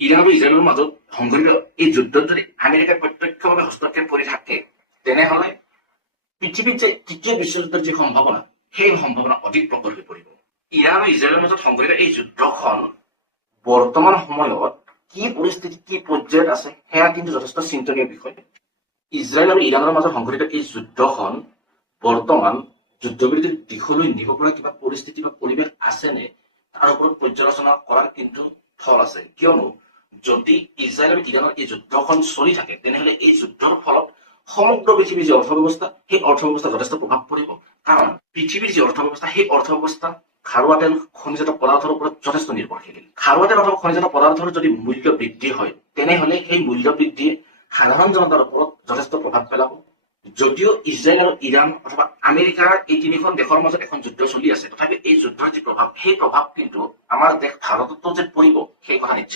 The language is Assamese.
ইৰাণ আৰু ইজৰাইলৰ মাজত সংঘটিত এই যুদ্ধত যদি আমেৰিকাই প্ৰত্যক্ষভাৱে হস্তক্ষেপ কৰি থাকে তেনেহলে পৃথিৱীত যে তৃতীয় বিশ্বযুদ্ধৰ যি সম্ভাৱনা সেই সম্ভাৱনা অধিক প্ৰকট হৈ পৰিব। ইৰাণ আৰু ইজৰাইলৰ মাজত সংঘটিত এই যুদ্ধখন বৰ্তমান সময়ত কি পৰিস্থিতি কি পৰ্যায়ত আছে সেয়া কিন্তু যথেষ্ট চিন্তনীয় বিষয়। ইজৰাইল আৰু ইৰাণৰ মাজত সংঘটিত এই যুদ্ধখন বৰ্তমান যুদ্ধবিৰতিৰ দিশলৈ নিব পৰা কিবা পৰিস্থিতি বা পৰিৱেশ আছেনে তাৰ ওপৰত পৰ্যালোচনা কৰাৰ কিন্তু থল আছে। কিয়নো যদি ইজৰাইল আৰু ইৰাণৰ এই যুদ্ধখন চলি থাকে তেনেহলে এই যুদ্ধৰ ফলত সমগ্ৰ পৃথিৱীৰ যি অৰ্থব্যৱস্থা সেই অৰ্থব্যৱস্থা যথেষ্ট প্ৰভাৱ পৰিব। কাৰণ পৃথিৱীৰ যি অৰ্থব্যৱস্থা সেই অৰ্থব্যৱস্থা খাৰুৱা তেল খনিজাত পদাৰ্থৰ ওপৰত যথেষ্ট নিৰ্ভৰশীল। খাৰুৱা তেল অথবা খনিজাত পদাৰ্থৰ যদি মূল্য বৃদ্ধি হয় তেনেহলে সেই মূল্য বৃদ্ধিয়ে সাধাৰণ জনতাৰ ওপৰত যথেষ্ট প্ৰভাৱ পেলাব। যদিও ইজৰাইল আৰু ইৰাণ অথবা আমেৰিকাৰ এই তিনিখন দেশৰ মাজত এখন যুদ্ধ চলি আছে তথাপি এই যুদ্ধৰ যি প্ৰভাৱ সেই প্ৰভাৱ কিন্তু আমাৰ দেশ ভাৰততো যে পৰিব সেই কথা নিশ্চিত।